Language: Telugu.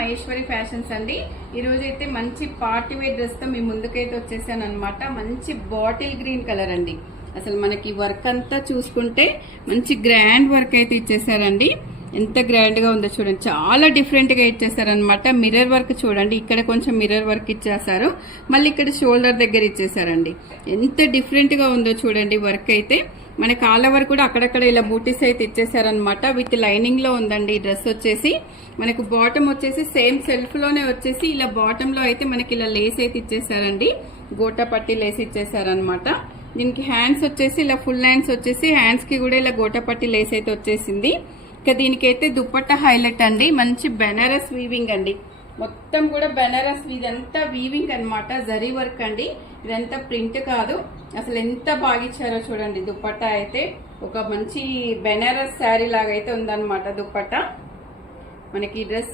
మహేశ్వరి ఫ్యాషన్స్ అండి. ఈ రోజు అయితే మంచి పార్టీ వేర్ డ్రెస్ తో మీ ముందుకైతే వచ్చేసాను అనమాట. మంచి బాటిల్ గ్రీన్ కలర్ అండి. అసలు మనకి వర్క్ అంతా చూసుకుంటే మంచి గ్రాండ్ వర్క్ అయితే ఇచ్చేసారండి. ఎంత గ్రాండ్ గా ఉందో చూడండి, చాలా డిఫరెంట్ గా ఇచ్చేసారనమాట. మిర్రర్ వర్క్ చూడండి, ఇక్కడ కొంచెం మిర్రర్ వర్క్ ఇచ్చేసారు, మళ్ళీ ఇక్కడ షోల్డర్ దగ్గర ఇచ్చేసారండి. ఎంత డిఫరెంట్ గా ఉందో చూడండి వర్క్ అయితే. మన కాళ్ళ వరకు కూడా అక్కడక్కడ ఇలా బూటీస్ అయితే ఇచ్చేసారనమాట. విత్ లైనింగ్ లో ఉందండి ఈ డ్రెస్ వచ్చేసి. మనకు బాటమ్ వచ్చేసి సేమ్ సెల్ఫ్ లోనే వచ్చేసి ఇలా బాటమ్ లో అయితే మనకి ఇలా లేస్ అయితే ఇచ్చేసారండి. గోటా పట్టి లేస్ ఇచ్చేసారనమాట. దీనికి హ్యాండ్స్ వచ్చేసి ఇలా ఫుల్ హ్యాండ్స్ వచ్చేసి, హ్యాండ్స్ కి కూడా ఇలా గోటా పట్టి లేస్ అయితే వచ్చేసింది. ఇక దీనికైతే దుపట్టా హైలైట్ అండి. మంచి బెనారస్ వీవింగ్ అండి, మొత్తం కూడా బెనారస్, ఇదంతా వీవింగ్ అన్నమాట. జరీ వర్క్ అండి, ఇదంతా ప్రింట్ కాదు. అసలు ఎంత బాగా ఇచ్చారో చూడండి. దుపట్టా అయితే ఒక మంచి బెనారస్ శారీ లాగా అయితే ఉందన్నమాట దుపట్టా. మనకి డ్రెస్